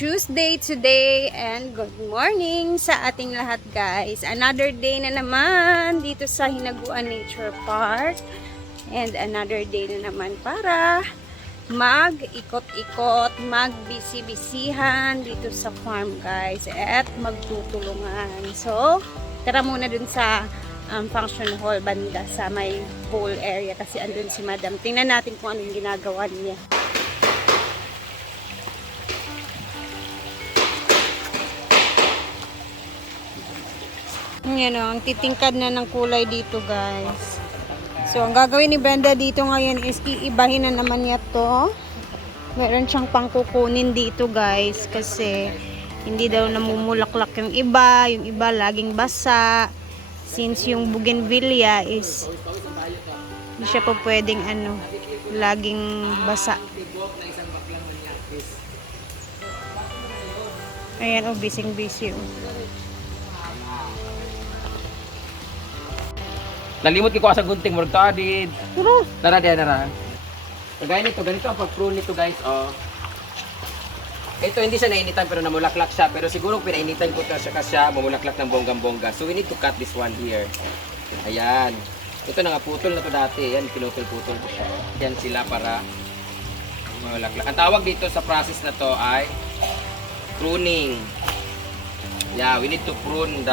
Tuesday today and good morning sa ating lahat guys. Another day na naman dito sa Hinaguan Nature Park and another day na naman para mag-ikot-ikot, mag-bisi-bisihan dito sa farm guys at magtutulungan. So, tara muna dun sa function hall banda sa may pool area kasi andun si Madam. Tingnan natin kung anong ginagawa niya. Yan o, ang titingkad na ng kulay dito guys. So, ang gagawin ni Brenda dito ngayon is iibahin na naman niya to. Meron siyang pangkukunin dito guys kasi hindi daw namumulaklak yung iba laging basa. Since yung bougainvillea is hindi siya po pwedeng laging basa. Ayan o, busy o. Nalimot ko sa gunting murag tadid. Pero, Tara diyan na. Kagaya nito, ganito ang pag-prune nito guys, oh. Ito hindi siya nainitan pero namulaklak siya, pero siguro pinainitan ko siya kasi mamulaklak ng bonggang-bongga. So we need to cut this one here. Ayan. Ito na nga putol na to dati. Ayan, pinutol-putol ko siya. Yan sila para mamulaklak. Ang tawag dito sa process na to ay pruning. Yeah, we need to prune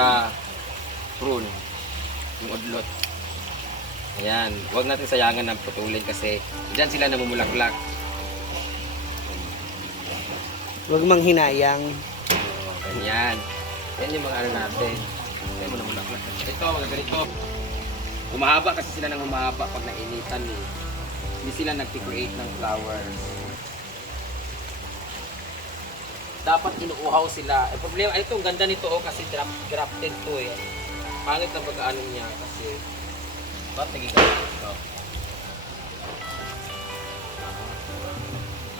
yung udlot. Ayan, huwag natin sayangan ng putulin kasi dyan sila namumulaklak. Huwag manghinayang. Ganyan. Yan yung mga natin. Yan mo namumulaklak. Ito, mga ganito. Humahaba kasi sila ng humahaba pag nainitan. Hindi sila nag-create ng flowers. Dapat inuuhaw sila. Eh, problema, ito, ang ganda nito kasi grafted to eh. Pangit na pag-ano niya kasi ba't nagigawin ito?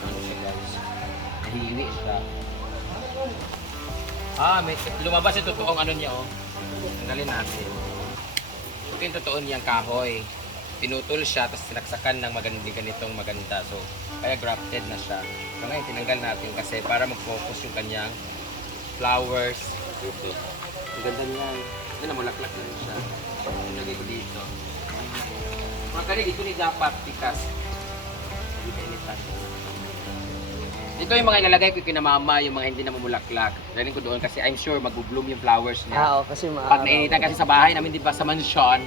Ano siya guys? Nahiwi siya. May lumabas yung totoong ano niya oh. Tanggalin natin. Ito yung totoo niyang kahoy. Pinutol siya, tapos sinaksakan ng ganitong maganda. So, kaya grafted na siya. So ngayon, tinanggal natin kasi para mag-focus yung kanyang flowers. Ito. Ang ganda niyan. Ito na, mulaklak na rin siya. Lagay ko dito. Mga kari, dito ni dapat pikas. Dito initan. Dito yung mga ilalagay ko kinamama, yung mga hindi na mamulaklak. Daling ko doon kasi I'm sure mag-bloom yung flowers niya. Oo, kasi Pag nainitan kasi sa bahay namin, di ba, sa mansion,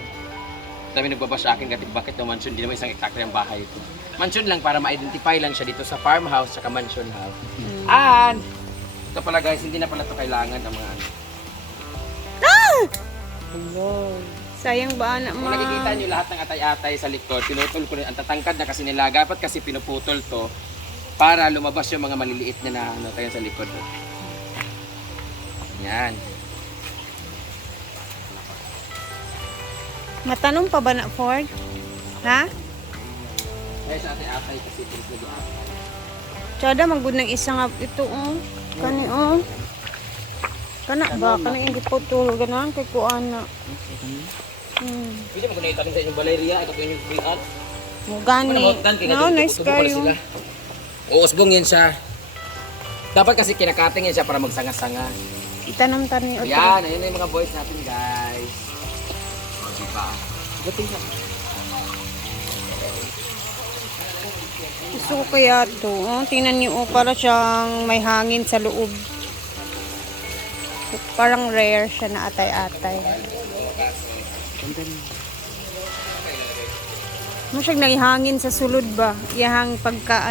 kami nagbabash sa akin kasi bakit na mansion, hindi naman isang exactly ang bahay ito. Mansion lang para ma-identify lang siya dito sa farmhouse at mansion house. And, ito pala guys, hindi na pala ito kailangan ng mga ano. Hello. sayang ba anak Kung nakikita nyo lahat ng atay-atay sa likod, pinutol ko ang tatangkad na kasi nila. Dapat kasi pinuputol to para lumabas yung mga maliliit na tayo sa likod. Yan. Matanong pa ba na Ford? Ha? Kaya sa atay-atay kasi pinutol yung atay. Tsada magud ng isa nga ito Kani Kana ba? Kani yung giputol ganan kay kuana. Pwede mo kung naitanin sa inyong baleria, ito ko yung buyat. Mugani. No, nice kayo. Uusbong yun siya. Dapat kasi kinakating yan siya para magsanga-sanga. Itanam-tan ni Otto. Ayan, ayun na yung mga boys natin guys. O, diba? Gating siya. Gusto ko kaya ito. Tingnan niyo, para siyang may hangin sa loob. Parang rare siya na atay-atay. Masyag naihangin sa sulod ba? Iyahang pagka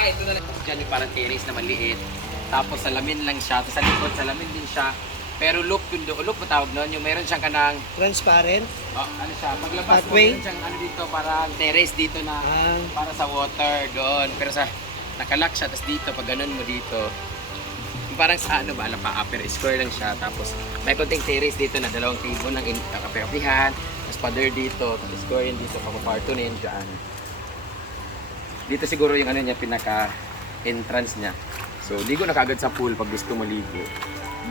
Ito na lang. Diyan yung parang terrace na maliit. Tapos salamin lang siya. Tapos sa likod, salamin din siya. Pero loop yun doon. Loop matawag noon. Yung meron siyang kanang... Transparent? ano siya? Paglabas mo, Pathway? meron siyang dito, parang terrace dito na para sa water doon. Pero sa nakalock siya. Tapos dito, pag ganun mo dito, yung parang sa upper square lang siya. Tapos may konting terrace dito na dalawang table ng kape-kapihan. Tapos pader dito. Tapos square yun dito. Papaparto na yun dyan. Dito siguro yung niya, pinaka-entrance niya. So, ligo na kagad sa pool pag gusto mo ligo.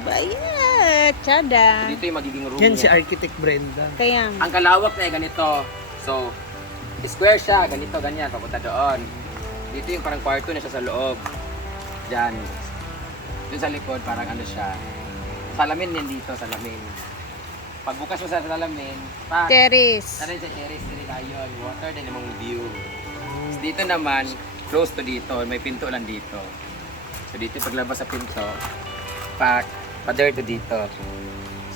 Bayat, tsada. Dito yung magiging room Yan niya. si Architect Brenda. Kaya, Ang kalawak na ganito. So, square siya, ganito, ganyan, papunta doon. Dito yung parang kwarto na siya sa loob. Diyan. Doon sa likod, parang ano siya. Salamin yan dito, salamin. Pagbukas mo sa salamin, Terrace. Tara sa terrace din tayo, water din namang view. So, dito naman, close to dito, may pinto lang dito. So dito paglabas sa pinto, pader to dito.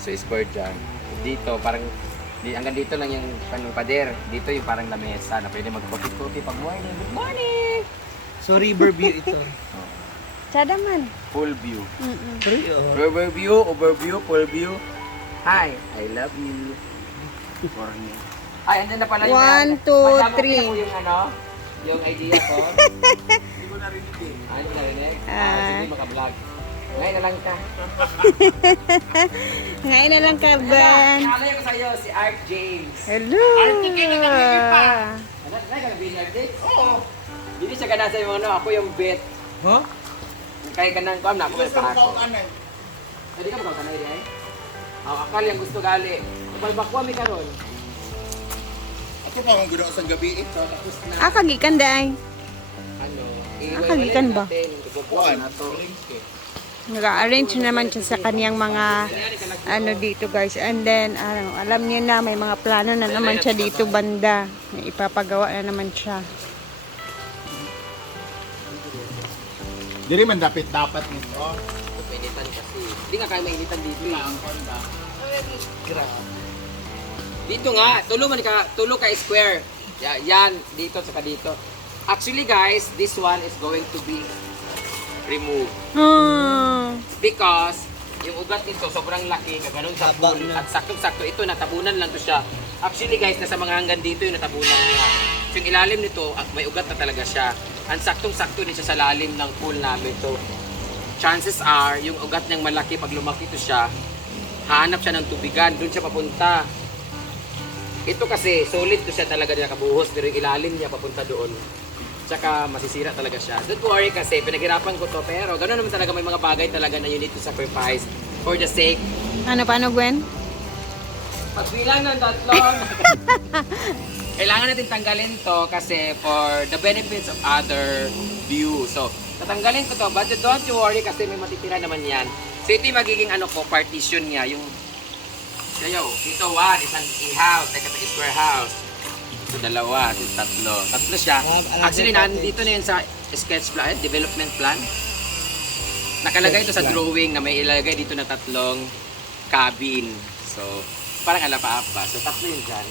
So square dyan. Dito parang, hanggang dito lang yung pader. Dito yung parang lamesa na pwede mag-coffee pag morning. Good morning! So, river view ito. Sada man. Full view. Sorry, oh. Overview, full view. Hi, I love you. Morning. Ay, andyan na pala yung... 1, 2, Madamo 3. ko yung ano, yung idea ko. Hindi ko narinig eh. Ay, hindi narinig? Sige, maka-vlog. Ngayon na lang ka. Ngayon na lang ka, Ben. Nakalayo ko sa'yo, si Art James. Hello. Ano? Nagkagabi niya, Art James? Oo. Hindi siya gana sa yung ano, ako yung bet. Huh? Kaya ganang ko, na ako may pako. Hindi ka magkakaw kanay rin? Ako akal yung gusto gali. Balbakwa mi karon. Ako pa akong gano'n sa gabi ito. Tapos na, Kagikan daay. ano, kagikan ba? Ibubuan na to. Nag-arrange naman siya sa kaniyang mga ano dito guys. And then, alam niya na may mga plano na naman siya dito banda. May ipapagawa na naman siya. Diri man dapat nito. Mainitan kasi. Hindi nga kaya mainitan dito eh. Dito nga, tulo ka square. Yan, dito saka dito. Actually guys, this one is going to be removed. Because yung ugat nito sobrang laki, gano'n sa pool. At saktong-sakto ito, natabunan lang to siya. Actually guys, nasa mga hanggan dito yung natabunan niya. So yung ilalim nito, may ugat na talaga siya. Ang saktong-sakto din siya sa lalim ng pool namin. So chances are, yung ugat niyang malaki, pag lumaki to siya, hahanap siya ng tubigan, doon siya papunta. Ito kasi, solid to siya talaga niya kabuhos, pero yung ilalim niya papunta doon. Tsaka masisira talaga siya. Don't worry kasi, pinaghirapan ko to, pero gano'n naman talaga may mga bagay talaga na you need to sacrifice for the sake. Paano, Gwen? Pagbilang ng tatlong, kailangan natin tanggalin to kasi for the benefits of other view. So, tatanggalin ko to, but don't you worry kasi may matitira naman yan. So, ito yung magiging ano ko, partition niya. Yung, ito one, isang house, like a square house. So, dalawa, ito tatlo. Tatlo siya. Actually, nandito na yun sa sketch plan, development plan. Nakalagay ito sa drawing na may ilagay dito na tatlong cabin. So, parang alapa-apa. So, tatlo yun dyan.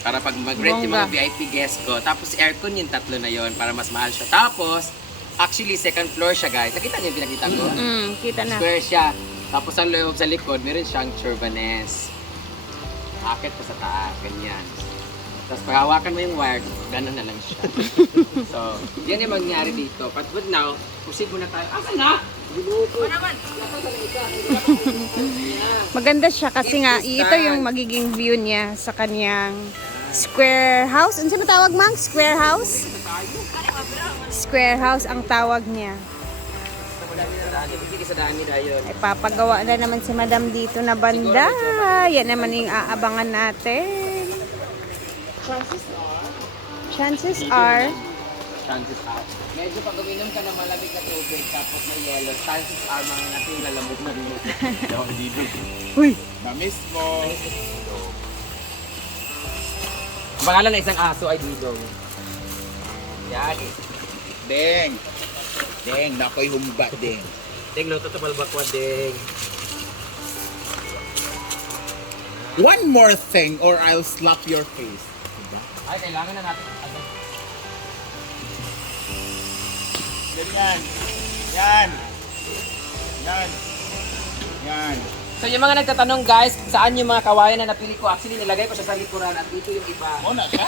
Para pag mag-rent yung mga VIP guests ko. Tapos, aircon yung tatlo na yon para mas mahal siya. Tapos, actually, second floor siya, guys. Nakita niyo yung pinakita ko? Kita na. Square siya. Tapos, ang loob sa likod, meron siyang churbanes. Akit pa sa taas. Ganyan. Tapos, pag hawakan mo yung wire, gano'n na lang siya. So, yan yung mangyari dito. But now, proceed muna tayo. Asa na? Binuko. Maganda siya kasi nga, ito yung magiging view niya sa kaniyang square house. Ano siya tawag, Mang? Square house? Square house ang tawag niya. Ipapagawa na naman si Madam dito na banda. Yan naman yung aabangan natin. Chances are, medyo pag uminom ka ng malamig na tubig tapos may yellow, chances are mga natin lalamog na rin. uy, Na mismo. Ang pangalan na isang aso ay Didong. Yan eh. Deng. Deng, nakoy humba, deng. Deng, luto to balbakwa, Deng. One more thing or I'll slap your face. Ay, kailangan na natin. Ganyan. Yan. Yan. Yan. So yung mga nagtatanong guys, saan yung mga kawayan na napili ko? Actually, nilagay ko siya sa likuran at dito yung iba. Mo na siya?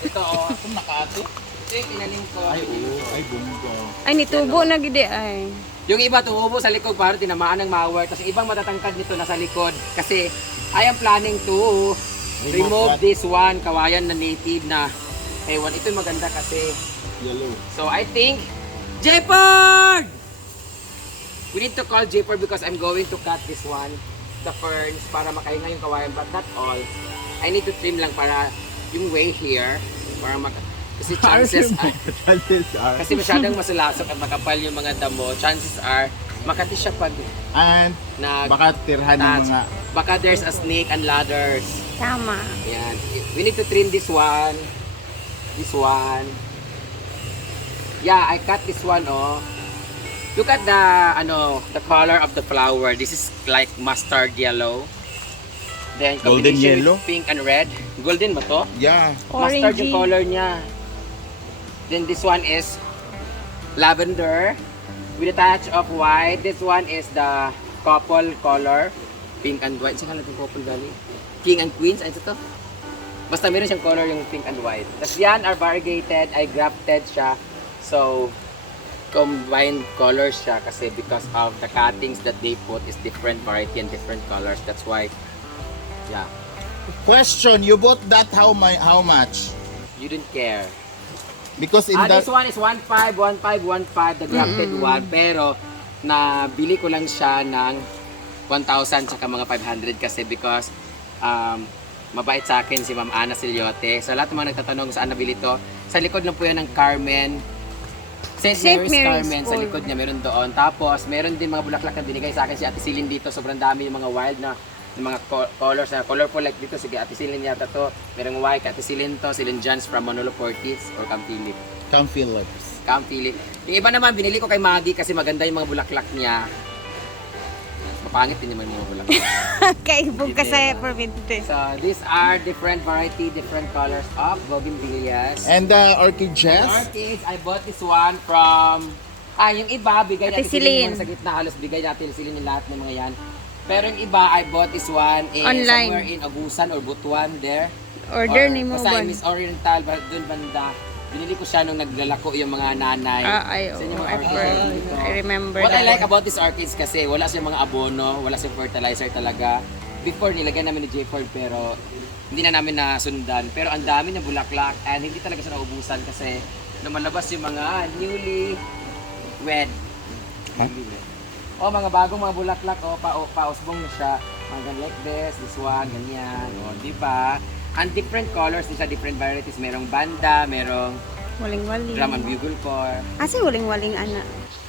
Ito oh. Ako nakaati. Ito yung tinalim ko. Ay, oo. Ay, bunggo. ay nitubo na gidi ay. Yung iba tumubo sa likod para tinamaan ng malware. Tapos ibang matatangkad nito nasa likod. Kasi I am planning to remove this one kawayan na native na ewan. Ito yung maganda kasi. Yellow. So I think, Jepard! We need to call Jepard because I'm going to cut this one, the ferns, para makahinga yung kawayan. But not all. I need to trim lang para yung way here, para Kasi chances are, Chances are. kasi masyadong masulasok at makapal yung mga damo, chances are, makati siya pag And nag baka tirhan ng touch. mga... Baka there's a snake and ladders. Tama. Yan. We need to trim this one. This one. Yeah, I cut this one, oh. Look at the color of the flower. This is like mustard yellow. Then Golden combination yellow? with pink and red. Golden ba to? Yeah. Mustard Orangey. yung color niya. Then this one is lavender with a touch of white. This one is the couple color. Pink and white. Saan ka natin couple galing? King and Queens. Ano ito? Basta meron siyang color yung pink and white. Tapos yan are variegated. I grafted siya. So, combined colors siya kasi because of the cuttings that they put is different variety and different colors. That's why, yeah, Question, you bought that how much? you didn't care. Because in that... This one is 1.5, 1.5, 1.5, the grafted one. Pero, nabili ko lang siya ng 1,000 tsaka mga 500 kasi because mabait sa akin si Ma'am Ana Siliote. Sa lahat ng mga nagtatanong saan nabili to, sa likod lang po yan ng Carmen. St. St. Mary's Mary's Carmen, sa School. likod niya, meron doon. Tapos, meron din mga bulaklak na binigay sa akin si Ate Silin dito. Sobrang dami yung mga wild na yung mga colors na colorful like dito. Sige, Ate Silin yata to. Merong white, Ate Silin to. Silin Jans from Manolo Portis or Camphilip. Come feel it. Camphilip. Yung iba naman, binili ko kay Maggie kasi maganda yung mga bulaklak niya. Mapangit din naman yung mga bulaklak. Kaibog ka sa purpose. So, these are different variety, different colors of bougainvilleas. And the orchid jazz? Orchids, I bought this one from... yung iba, bigay Ate natin silin Celine. sa gitna. Halos bigay natin silin yung lahat ng mga yan. Pero yung iba, I bought this one Online. somewhere in Agusan or Butuan there. Order Or, ni mo basta ba? Miss Oriental, dun banda. Binili ko siya nung naglalako yung mga nanay. Sa inyo mga orchids dito. I remember What I that. like about these orchids kasi wala siyang mga abono, wala siyang fertilizer talaga. Before nilagyan namin ni J4 pero hindi na namin nasundan. Pero ang dami ng bulaklak and hindi talaga siya naubusan kasi lumalabas yung mga newly wed. Huh? O mga bagong mga bulaklak o pausbong na siya. Mga like this one, ganyan. O, di ba? And different colors din siya, different varieties. Merong banda, merong Waling-waling. drum and bugle core. Kasi waling-waling, ana.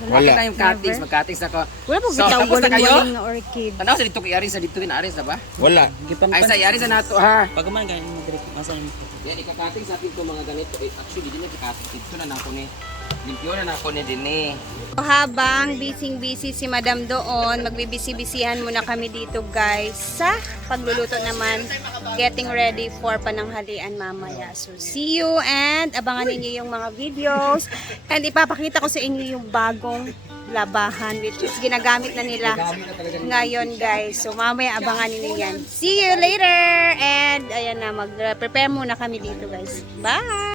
Wala. Bakit na yung cuttings? Never. Mag-cuttings ako. Wala po So, kita tapos na kayo? waling-waling na orchid. Tanaw sa dito kay sa dito kinaari sa ba? Wala. Ay sa yari sa nato ha. Pag man ganyan mo direct masan mo. Yan ika-cutting sa atin ko mga ganito. Actually din ika-cutting dito na nako ni. Limpyo na nako ni din eh. Habang busy-busy si Madam doon, magbibisi-bisihan muna kami dito guys sa pagluluto naman, getting ready for pananghalian mamaya. So see you and abangan ninyo yung mga videos and ipapakita ko sa inyo yung bagong labahan which is ginagamit na nila ngayon guys. So mamaya abangan ninyo yan. See you later and ayan na, mag-prepare muna kami dito guys. Bye!